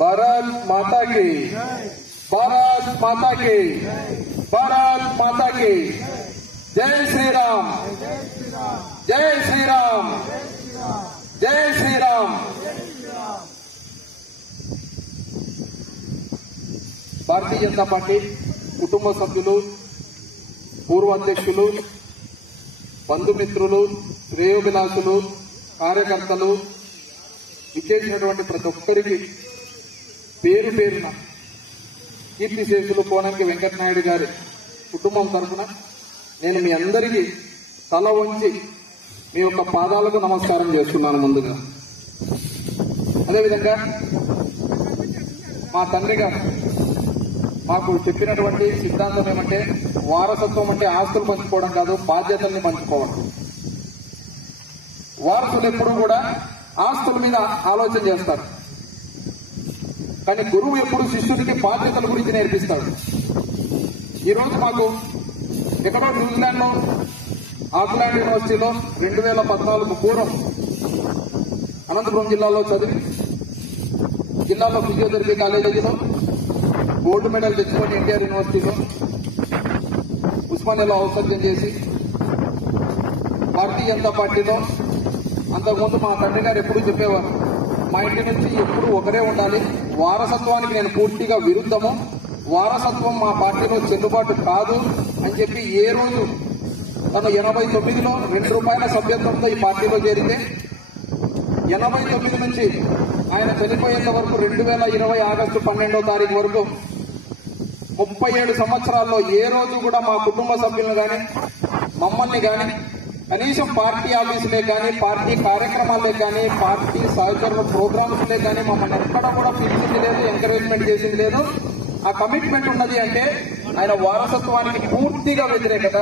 భారత్ మాతా కి, భారత్ మాతా కి, భారత్ మాతా కి. జై శ్రీరామ్, జై శ్రీరామ్, జై శ్రీరామ్. భారతీయ జనతా పార్టీ కుటుంబ సభ్యులు, పూర్వ అధ్యక్షులు, బంధుమిత్రులు, శ్రేయోభిలాషులు, కార్యకర్తలు విచ్చేసినటువంటి ప్రతి ఒక్కరికి పేరు పేరున కీర్తిశేషులు కోనంకి వెంకటనాయుడు గారి కుటుంబం తరఫున నేను మీ అందరికీ తల వంచి మీ యొక్క పాదాలకు నమస్కారం చేస్తున్నాను. ముందుగా అదేవిధంగా మా తండ్రి గారు మాకు చెప్పినటువంటి సిద్ధాంతం ఏమంటే, వారసత్వం అంటే ఆస్తులు పంచుకోవడం కాదు, బాధ్యతల్ని పంచుకోవడం. వారసులు ఎప్పుడూ కూడా ఆస్తుల మీద ఆలోచన చేస్తారు, కానీ గురువు ఎప్పుడు శిష్యుడికి బాధ్యతల గురించి నేర్పిస్తాడు. ఈరోజు మాకు ఎక్కడో న్యూజిలాండ్ లో ఆక్లాండ్ యూనివర్సిటీలో 2014 పూర్వం అనంతపురం జిల్లాలో చదివి, జిల్లాలో ఫిజియోథెరపీ కాలేజీలో గోల్డ్ మెడల్ తెచ్చుకొని ఎన్టీఆర్ యూనివర్సిటీలో ఉస్మానియాలో ఔషధ్యం చేసి, భారతీయ జనతా పార్టీలో అంతకుముందు మా తండ్రి గారు ఎప్పుడూ చెప్పేవారు, మా ఇంటి నుంచి ఎప్పుడు ఒకరే ఉండాలి, వారసత్వానికి నేను పూర్తిగా విరుద్ధము, వారసత్వం మా పార్టీలో చెల్లుబాటు కాదు అని చెప్పి ఏ రోజు తను 89లో ₹2 సభ్యత్వంతో ఈ పార్టీలో చేరితే 89 నుంచి ఆయన చనిపోయేంత వరకు 2020 ఆగస్టు 12వ తారీఖు వరకు 37 సంవత్సరాల్లో ఏ రోజు కూడా మా కుటుంబ సభ్యులను కానీ మమ్మల్ని కానీ కనీసం పార్టీ ఆఫీసులే కానీ, పార్టీ కార్యక్రమాలే కానీ, పార్టీ సహచరుల ప్రోగ్రామ్స్లే కానీ మమ్మల్ని ఎక్కడ కూడా పిలిచింది లేదు, ఎంకరేజ్మెంట్ చేసింది లేదు. ఆ కమిట్మెంట్ ఉన్నది అంటే ఆయన వారసత్వానికి పూర్తిగా వ్యతిరేకత.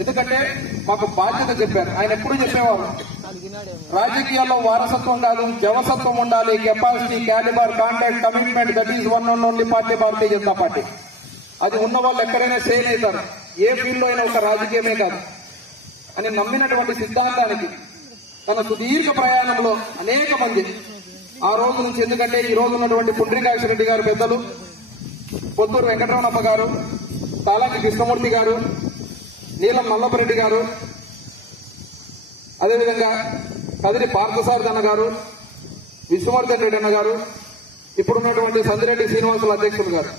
ఎందుకంటే మాకు బాధ్యత చెప్పారు. ఆయన ఎప్పుడు చెప్పేవారు, రాజకీయాల్లో వారసత్వం కాదు, జవసత్వం ఉండాలి, capacity, calibre, contact, commitment, that is one and only party Bharatiya Janata party. అది ఉన్న వాళ్ళు ఎక్కడైనా సేల్ అవుతారు, ఏ ఫీల్డ్ లో అయినా, ఒక రాజకీయమే కాదు అని నమ్మినటువంటి సిద్ధాంతానికి తన సుదీర్ఘ ప్రయాణంలో అనేక మంది ఆ రోజు నుంచి, ఎందుకంటే ఈ రోజు ఉన్నటువంటి పుండ్రీకాక్ష రెడ్డి గారు పెద్దలు, పొత్తూరు వెంకటరమణప్ప గారు, తాలాకి కృష్ణమూర్తి గారు, నీలం మల్లపరెడ్డి గారు, అదేవిధంగా కదిరి పార్థసారథి అన్న గారు, విష్ణువర్ధన్ రెడ్డి అన్న గారు, ఇప్పుడున్నటువంటి సందిరెడ్డి శ్రీనివాసుల అధ్యక్షులు గారు,